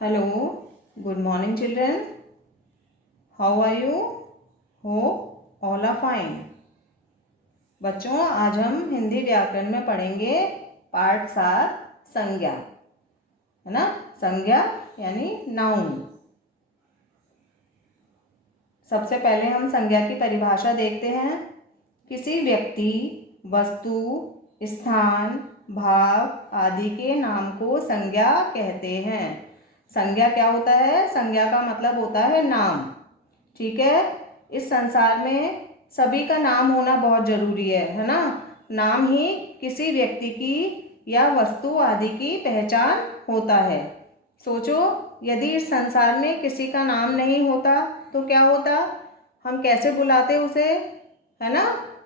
Hello, good morning children. How are you? Hope all are fine. बच्चों, आज हम हिंदी व्याकरण में पढ़ेंगे पार्ट 7 संज्ञा, है ना। संज्ञा यानी नाउन। सबसे पहले हम संज्ञा की परिभाषा देखते हैं। किसी व्यक्ति, वस्तु, स्थान, भाव आदि के नाम को संज्ञा कहते हैं। संज्ञा क्या होता है? संज्ञा का मतलब होता है नाम। ठीक है। इस संसार में सभी का नाम होना बहुत जरूरी है ना। नाम ही किसी व्यक्ति की या वस्तु आदि की पहचान होता है। सोचो, यदि इस संसार में किसी का नाम नहीं होता तो क्या होता? हम कैसे बुलाते उसे, है ना।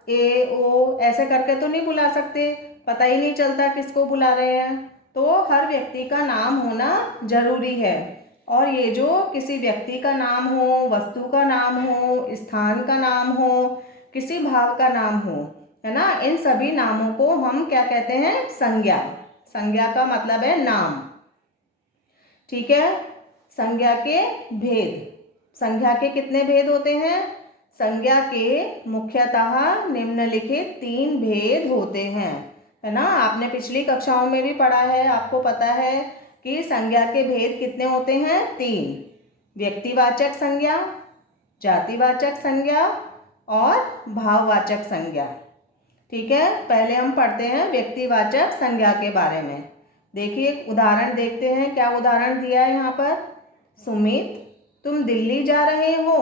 ए ओ ऐसे करके तो नहीं बुला सकते, पता ही नहीं चलता किसको बुला रहे हैं। तो हर व्यक्ति का नाम होना जरूरी है। और ये जो किसी व्यक्ति का नाम हो, वस्तु का नाम हो, स्थान का नाम हो, किसी भाव का नाम हो, है ना, इन सभी नामों को हम क्या कहते हैं? संज्ञा। संज्ञा का मतलब है नाम। ठीक है। संज्ञा के भेद। संज्ञा के कितने भेद होते हैं? संज्ञा के मुख्यतः निम्नलिखित 3 भेद होते हैं, है ना। आपने पिछली कक्षाओं में भी पढ़ा है, आपको पता है कि संज्ञा के भेद कितने होते हैं? 3। व्यक्तिवाचक संज्ञा, जातिवाचक संज्ञा और भाववाचक संज्ञा। ठीक है। पहले हम पढ़ते हैं व्यक्तिवाचक संज्ञा के बारे में। देखिए, उदाहरण देखते हैं। क्या उदाहरण दिया है यहाँ पर? सुमित, तुम दिल्ली जा रहे हो?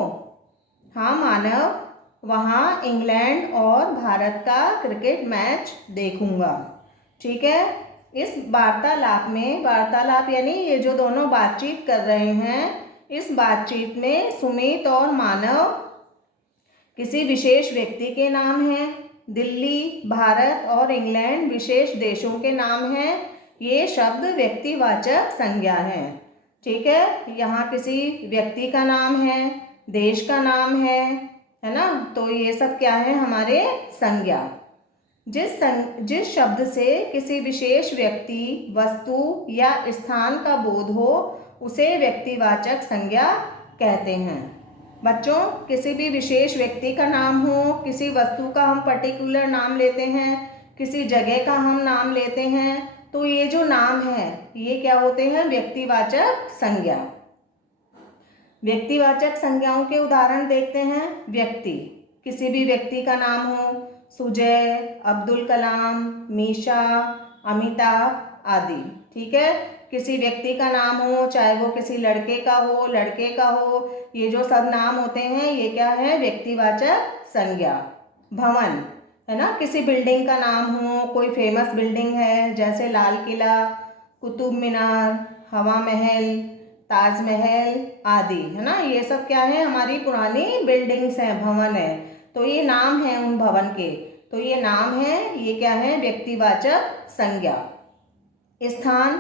हाँ मानव, वहाँ इंग्लैंड और भारत का क्रिकेट मैच देखूंगा। ठीक है। इस वार्तालाप में, वार्तालाप यानी ये जो दोनों बातचीत कर रहे हैं, इस बातचीत में सुमित और मानव किसी विशेष व्यक्ति के नाम हैं। दिल्ली, भारत और इंग्लैंड विशेष देशों के नाम हैं। ये शब्द व्यक्तिवाचक संज्ञा हैं। ठीक है। यहाँ किसी व्यक्ति का नाम है, देश का नाम है ना। तो ये सब क्या है? हमारे संज्ञा। जिस शब्द से किसी विशेष व्यक्ति, वस्तु या स्थान का बोध हो, उसे व्यक्तिवाचक संज्ञा कहते हैं। बच्चों, किसी भी विशेष व्यक्ति का नाम हो, किसी वस्तु का हम पर्टिकुलर नाम लेते हैं, किसी जगह का हम नाम लेते हैं, तो ये जो नाम है ये क्या होते हैं? व्यक्तिवाचक संज्ञा। व्यक्तिवाचक संज्ञाओं के उदाहरण देखते हैं। व्यक्ति, किसी भी व्यक्ति का नाम हो, सुजय, अब्दुल कलाम, मीशा, अमिताभ आदि। ठीक है। किसी व्यक्ति का नाम हो, चाहे वो किसी लड़के का हो, लड़के का हो, ये जो सब नाम होते हैं ये क्या है? व्यक्तिवाचक संज्ञा। भवन, है ना, किसी बिल्डिंग का नाम हो, कोई फेमस बिल्डिंग है जैसे लाल किला, कुतुब मीनार, हवा महल, ताजमहल आदि, है ना। ये सब क्या है? हमारी पुरानी बिल्डिंग्स हैं, भवन है। तो ये नाम है उन भवन के, तो ये नाम है, ये क्या है? व्यक्तिवाचक संज्ञा। स्थान,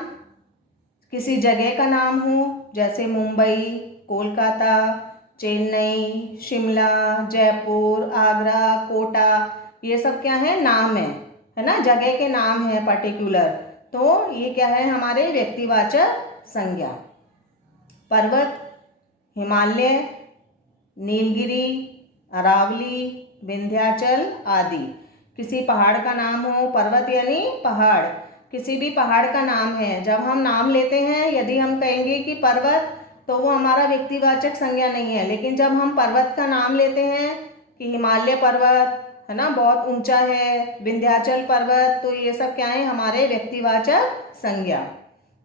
किसी जगह का नाम हो जैसे मुंबई, कोलकाता, चेन्नई, शिमला, जयपुर, आगरा, कोटा, ये सब क्या है? नाम है ना, जगह के नाम है पर्टिकुलर। तो ये क्या है? हमारे व्यक्तिवाचक संज्ञा। पर्वत, हिमालय, नीलगिरी, अरावली, विंध्याचल आदि। किसी पहाड़ का नाम हो, पर्वत यानी पहाड़, किसी भी पहाड़ का नाम है। जब हम नाम लेते हैं, यदि हम कहेंगे कि पर्वत, तो वो हमारा व्यक्तिवाचक संज्ञा नहीं है। लेकिन जब हम पर्वत का नाम लेते हैं कि हिमालय पर्वत, है ना, बहुत ऊंचा है, विंध्याचल पर्वत, तो ये सब क्या है? हमारे व्यक्तिवाचक संज्ञा।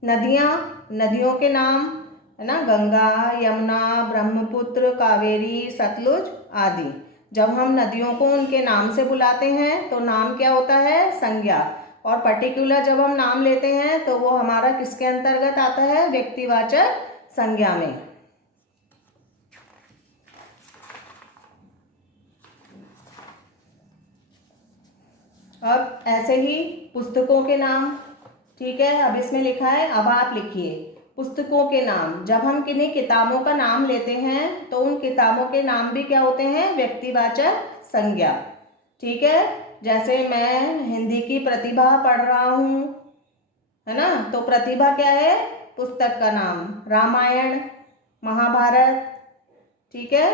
नदियाँ, नदियों के नाम, है ना, गंगा, यमुना, ब्रह्मपुत्र, कावेरी, सतलुज आदि। जब हम नदियों को उनके नाम से बुलाते हैं तो नाम क्या होता है? संज्ञा। और पर्टिकुलर जब हम नाम लेते हैं तो वो हमारा किसके अंतर्गत आता है? व्यक्तिवाचक संज्ञा में। अब ऐसे ही पुस्तकों के नाम। ठीक है। अब इसमें लिखा है, अब आप लिखिए पुस्तकों के नाम। जब हम किन्हीं किताबों का नाम लेते हैं तो उन किताबों के नाम भी क्या होते हैं? व्यक्तिवाचक संज्ञा। ठीक है। जैसे मैं हिंदी की प्रतिभा पढ़ रहा हूँ, है ना, तो प्रतिभा क्या है? पुस्तक का नाम, रामायण, महाभारत, ठीक है।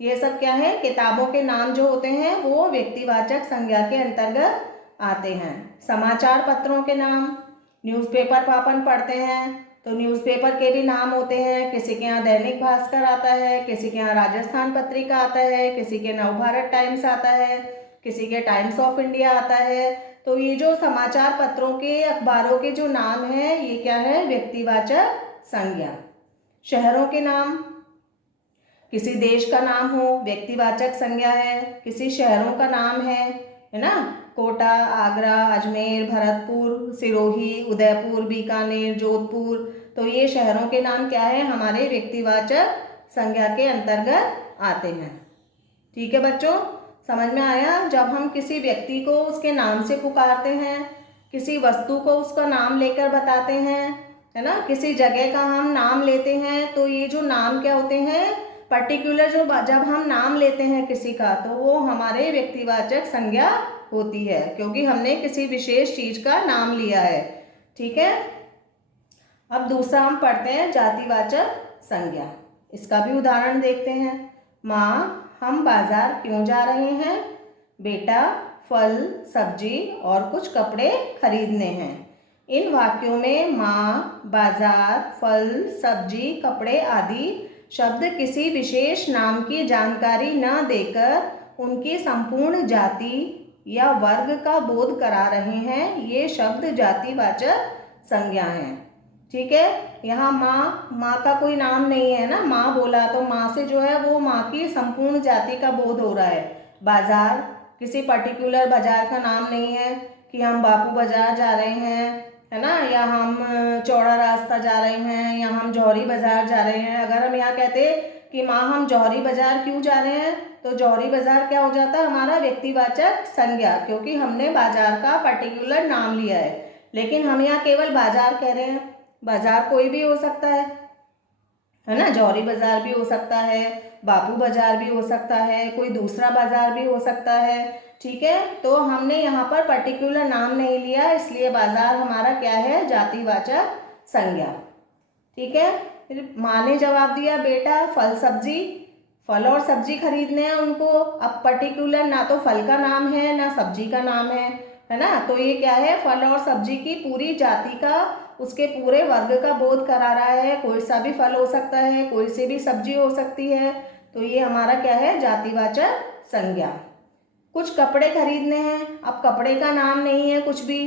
ये सब क्या है, किताबों के नाम जो होते हैं वो व्यक्तिवाचक संज्ञा के अंतर्गत आते हैं। समाचार पत्रों के नाम, न्यूज़पेपर अपन पढ़ते हैं तो न्यूज़पेपर के भी नाम होते हैं। किसी के यहाँ दैनिक भास्कर आता है, किसी के यहाँ राजस्थान पत्रिका आता है, किसी के नवभारत टाइम्स आता है, किसी के टाइम्स ऑफ इंडिया आता है। तो ये जो समाचार पत्रों के, अखबारों के जो नाम हैं, ये क्या है, व्यक्तिवाचक संज्ञा। शहरों के नाम, किसी देश का नाम हो, व्यक्तिवाचक संज्ञा है। किसी शहरों का नाम है ना, कोटा, आगरा, अजमेर, भरतपुर, सिरोही, उदयपुर, बीकानेर, जोधपुर, तो ये शहरों के नाम क्या है, हमारे व्यक्तिवाचक संज्ञा के अंतर्गत आते हैं। ठीक है बच्चों, समझ में आया। जब हम किसी व्यक्ति को उसके नाम से पुकारते हैं, किसी वस्तु को उसका नाम लेकर बताते हैं, है ना, किसी जगह का हम नाम लेते हैं, तो ये जो नाम क्या होते हैं, पर्टिकुलर, जो जब हम नाम लेते हैं किसी का तो वो हमारे व्यक्तिवाचक संज्ञा होती है, क्योंकि हमने किसी विशेष चीज का नाम लिया है। ठीक है। अब दूसरा हम पढ़ते हैं जातिवाचक संज्ञा। इसका भी उदाहरण देखते हैं। माँ, हम बाजार क्यों जा रहे हैं? बेटा, फल, सब्जी और कुछ कपड़े खरीदने हैं। इन वाक्यों में माँ, बाजार, फल, सब्जी, कपड़े आदि शब्द किसी विशेष नाम की जानकारी न देकर उनकी संपूर्ण जाति या वर्ग का बोध करा रहे हैं। ये शब्द जातिवाचक संज्ञा हैं। ठीक है। यहाँ माँ का कोई नाम नहीं है ना, माँ बोला तो माँ से जो है वो माँ की संपूर्ण जाति का बोध हो रहा है। बाजार, किसी पर्टिकुलर बाजार का नाम नहीं है कि हम बापू बाजार जा रहे हैं, है ना, या हम चौड़ा रास्ता जा रहे हैं, या हम जौहरी बाजार जा रहे हैं। अगर हम यहाँ कहते कि माँ हम जौहरी बाजार क्यों जा रहे हैं, तो जौहरी बाजार क्या हो जाता, हमारा व्यक्तिवाचक संज्ञा, क्योंकि हमने बाजार का पर्टिकुलर नाम लिया है। लेकिन हम यहाँ केवल बाजार कह रहे हैं, बाजार कोई भी हो सकता है ना, जौहरी बाजार भी हो सकता है, बापू बाजार भी हो सकता है, कोई दूसरा बाजार भी हो सकता है। ठीक है। तो हमने यहाँ पर पर्टिकुलर नाम नहीं लिया, इसलिए बाजार हमारा क्या है, जातिवाचक संज्ञा। ठीक है। फिर माँ ने जवाब दिया, बेटा फल सब्जी, फल और सब्जी खरीदने हैं उनको। अब पर्टिकुलर ना तो फल का नाम है ना सब्जी का नाम है ना, तो ये क्या है, फल और सब्जी की पूरी जाति का, उसके पूरे वर्ग का बोध करा रहा है। कोई सा भी फल हो सकता है, कोई सी भी सब्जी हो सकती है, तो ये हमारा क्या है, जातिवाचक संज्ञा। कुछ कपड़े खरीदने हैं, अब कपड़े का नाम नहीं है कुछ भी,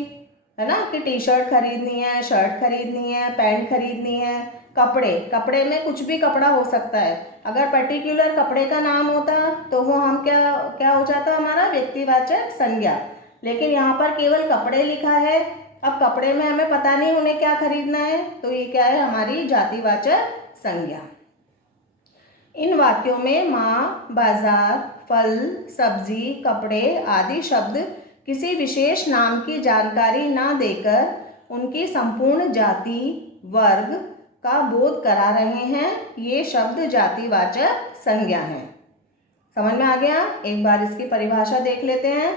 है ना, कि टी शर्ट खरीदनी है, शर्ट खरीदनी है, पैंट खरीदनी है। कपड़े में कुछ भी कपड़ा हो सकता है। अगर पर्टिकुलर कपड़े का नाम होता तो वो हम क्या हो जाता, हमारा व्यक्तिवाचक संज्ञा। लेकिन यहाँ पर केवल कपड़े लिखा है, अब कपड़े में हमें पता नहीं उन्हें क्या खरीदना है, तो ये क्या है, हमारी जातिवाचक संज्ञा। इन वाक्यों में माँ, बाजार, फल, सब्जी, कपड़े आदि शब्द किसी विशेष नाम की जानकारी न देकर उनकी संपूर्ण जाति, वर्ग का बोध करा रहे हैं। ये शब्द जातिवाचक संज्ञा हैं। समझ में आ गया। एक बार इसकी परिभाषा देख लेते हैं।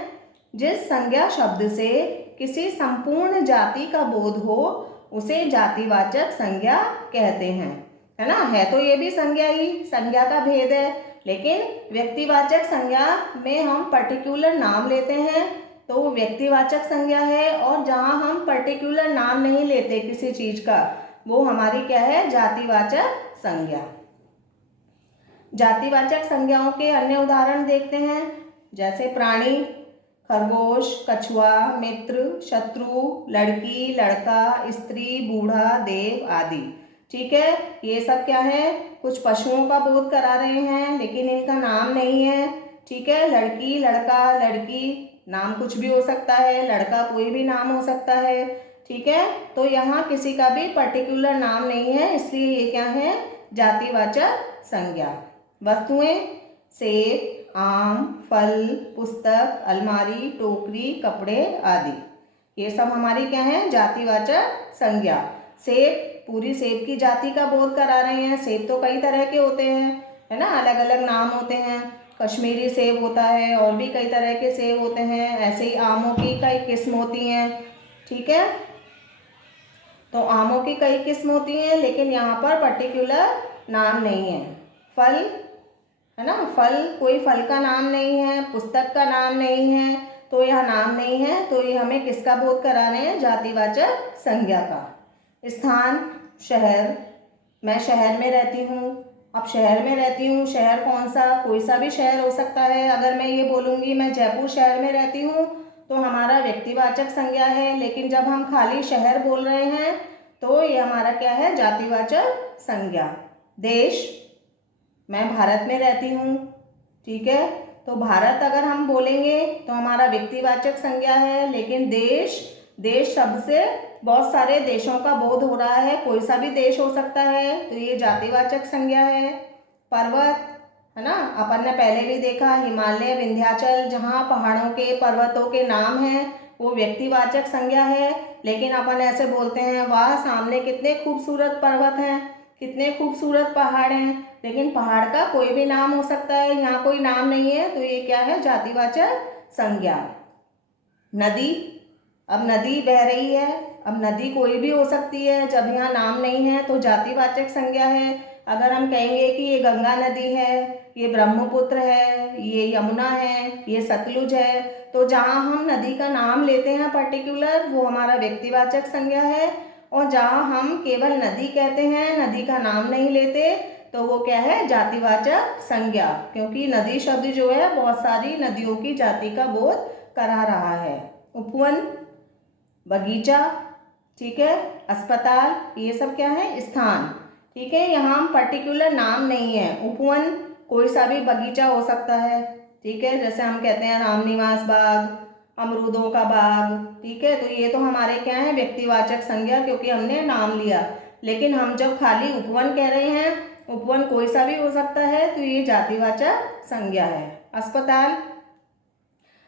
जिस संज्ञा शब्द से किसी संपूर्ण जाति का बोध हो उसे जातिवाचक संज्ञा कहते हैं, है ना। है तो ये भी संज्ञा ही, संज्ञा का भेद है, लेकिन व्यक्तिवाचक संज्ञा में हम पर्टिकुलर नाम लेते हैं तो वो व्यक्तिवाचक संज्ञा है, और जहाँ हम पर्टिकुलर नाम नहीं लेते किसी चीज का, वो हमारी क्या है, जातिवाचक संज्ञा। जातिवाचक संज्ञाओं के अन्य उदाहरण देखते हैं, जैसे प्राणी, खरगोश, कछुआ, मित्र, शत्रु, लड़की, लड़का, स्त्री, बूढ़ा, देव आदि। ठीक है। ये सब क्या है, कुछ पशुओं का बोध करा रहे हैं, लेकिन इनका नाम नहीं है। ठीक है। लड़की, लड़का, लड़की नाम कुछ भी हो सकता है, लड़का कोई भी नाम हो सकता है। ठीक है। तो यहाँ किसी का भी पर्टिकुलर नाम नहीं है, इसलिए ये क्या है, जातिवाचक संज्ञा। वस्तुएं, सेब, आम, फल, पुस्तक, अलमारी, टोकरी, कपड़े आदि, ये सब हमारी क्या है, जातिवाचक संज्ञा। सेब, पूरी सेब की जाति का बोध करा रहे हैं। सेब तो कई तरह के होते हैं, है ना, अलग अलग नाम होते हैं। कश्मीरी सेब होता है, और भी कई तरह के सेब होते हैं। ऐसे ही आमों की कई किस्म होती हैं। ठीक है। तो आमों की कई किस्म होती हैं, लेकिन यहाँ पर पर्टिकुलर नाम नहीं है। फल है ना, फल, कोई फल का नाम नहीं है, पुस्तक का नाम नहीं है, तो यह नाम नहीं है, तो ये हमें किसका बोध करा रहे हैं? जातिवाचक संज्ञा का। स्थान, शहर, मैं शहर में रहती हूँ। अब शहर में रहती हूँ, शहर कौन सा? कोई सा भी शहर हो सकता है। अगर मैं ये बोलूँगी मैं जयपुर शहर में रहती हूँ तो हमारा व्यक्तिवाचक संज्ञा है, लेकिन जब हम खाली शहर बोल रहे हैं तो ये हमारा क्या है? जातिवाचक संज्ञा। देश, मैं भारत में रहती हूँ, ठीक है, तो भारत अगर हम बोलेंगे तो हमारा व्यक्तिवाचक संज्ञा है, लेकिन देश, देश शब्द से बहुत सारे देशों का बोध हो रहा है, कोई सा भी देश हो सकता है, तो ये जातिवाचक संज्ञा है। पर्वत है ना, अपन ने पहले भी देखा, हिमालय, विंध्याचल, जहाँ पहाड़ों के, पर्वतों के नाम हैं वो व्यक्तिवाचक संज्ञा है, लेकिन अपन ऐसे बोलते हैं वाह सामने कितने खूबसूरत पर्वत हैं, कितने खूबसूरत पहाड़ हैं, लेकिन पहाड़ का कोई भी नाम हो सकता है, यहाँ कोई नाम नहीं है, तो ये क्या है? जातिवाचक संज्ञा। नदी, अब नदी बह रही है, अब नदी कोई भी हो सकती है, जब यहाँ नाम नहीं है तो जातिवाचक संज्ञा है। अगर हम कहेंगे कि ये गंगा नदी है, ये ब्रह्मपुत्र है, ये यमुना है, ये सतलुज है, तो जहाँ हम नदी का नाम लेते हैं पर्टिकुलर, वो हमारा व्यक्तिवाचक संज्ञा है, और जहाँ हम केवल नदी कहते हैं, नदी का नाम नहीं लेते, तो वो क्या है? जातिवाचक संज्ञा, क्योंकि नदी शब्द जो है बहुत सारी नदियों की जाति का बोध करा रहा है। उपवन, बगीचा, ठीक है, अस्पताल, ये सब क्या है? स्थान, ठीक है, यहाँ पर्टिकुलर नाम नहीं है। उपवन कोई सा भी बगीचा हो सकता है, ठीक है, जैसे हम कहते हैं रामनिवास बाग, अमरूदों का बाग, ठीक है, तो ये तो हमारे क्या है? व्यक्तिवाचक संज्ञा, क्योंकि हमने नाम लिया। लेकिन हम जब खाली उपवन कह रहे हैं, उपवन कोई सा भी हो सकता है, तो ये जातिवाचक संज्ञा है। अस्पताल,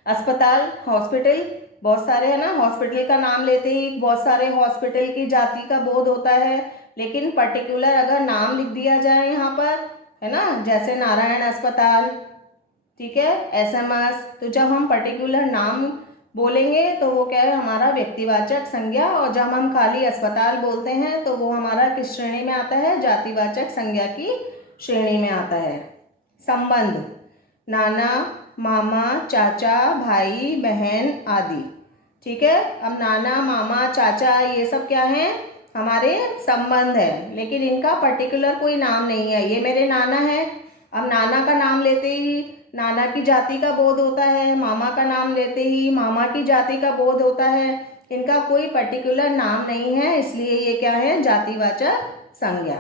अस्पताल, हॉस्पिटल, बहुत सारे है ना, हॉस्पिटल का नाम लेते ही बहुत सारे हॉस्पिटल की जाति का बोध होता है, लेकिन पर्टिकुलर अगर नाम लिख दिया जाए यहाँ पर, है ना, जैसे नारायण अस्पताल, ठीक है, एसएमएस, तो जब हम पर्टिकुलर नाम बोलेंगे तो वो क्या है? हमारा व्यक्तिवाचक संज्ञा, और जब हम खाली अस्पताल बोलते हैं तो वो हमारा किस श्रेणी में आता है? जातिवाचक संज्ञा की श्रेणी में आता है। संबंध, नाना, मामा, चाचा, भाई, बहन आदि, ठीक है। अब नाना, मामा, चाचा, ये सब क्या हैं? हमारे संबंध है, लेकिन इनका पर्टिकुलर कोई नाम नहीं है। ये मेरे नाना है, अब नाना का नाम लेते ही नाना की जाति का बोध होता है, मामा का नाम लेते ही मामा की जाति का बोध होता है, इनका कोई पर्टिकुलर नाम नहीं है, इसलिए ये क्या है? जातिवाचक संज्ञा।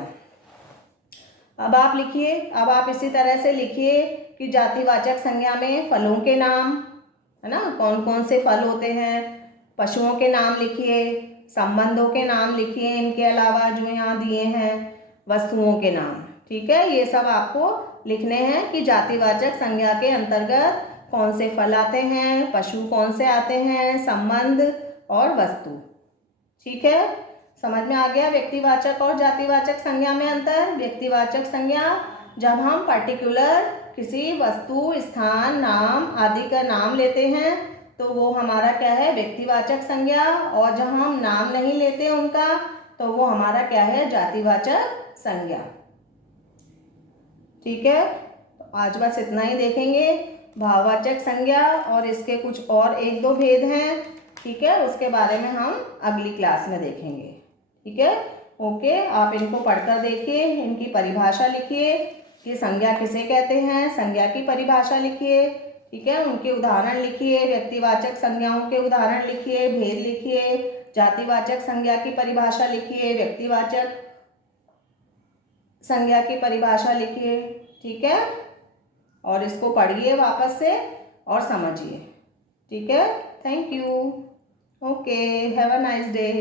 अब आप लिखिए, अब आप इसी तरह से लिखिए कि जातिवाचक संज्ञा में फलों के नाम, है ना, कौन कौन से फल होते हैं, पशुओं के नाम लिखिए, संबंधों के नाम लिखिए, इनके अलावा जो यहाँ दिए हैं वस्तुओं के नाम, ठीक है, ये सब आपको लिखने हैं कि जातिवाचक संज्ञा के अंतर्गत कौन से फल आते हैं, पशु कौन से आते हैं, संबंध और वस्तु, ठीक है। समझ में आ गया व्यक्तिवाचक और जातिवाचक संज्ञा में अंतर। व्यक्तिवाचक संज्ञा जब हम पर्टिकुलर किसी वस्तु, स्थान, नाम आदि का नाम लेते हैं तो वो हमारा क्या है? व्यक्तिवाचक संज्ञा, और जब हम नाम नहीं लेते उनका तो वो हमारा क्या है? जातिवाचक संज्ञा, ठीक है। तो आज बस इतना ही देखेंगे, भाववाचक संज्ञा और इसके कुछ और एक दो भेद हैं, ठीक है, उसके बारे में हम अगली क्लास में देखेंगे, ठीक है। ओके, आप इनको पढ़कर देखिए, इनकी परिभाषा लिखिए कि संज्ञा किसे कहते हैं, संज्ञा की परिभाषा लिखिए, ठीक है, उनके उदाहरण लिखिए, व्यक्तिवाचक संज्ञाओं के उदाहरण लिखिए, भेद लिखिए, जातिवाचक संज्ञा की परिभाषा लिखिए, व्यक्तिवाचक संज्ञा की परिभाषा लिखिए, ठीक है, और इसको पढ़िए वापस से और समझिए, ठीक है। Thank you. Okay, have a nice day.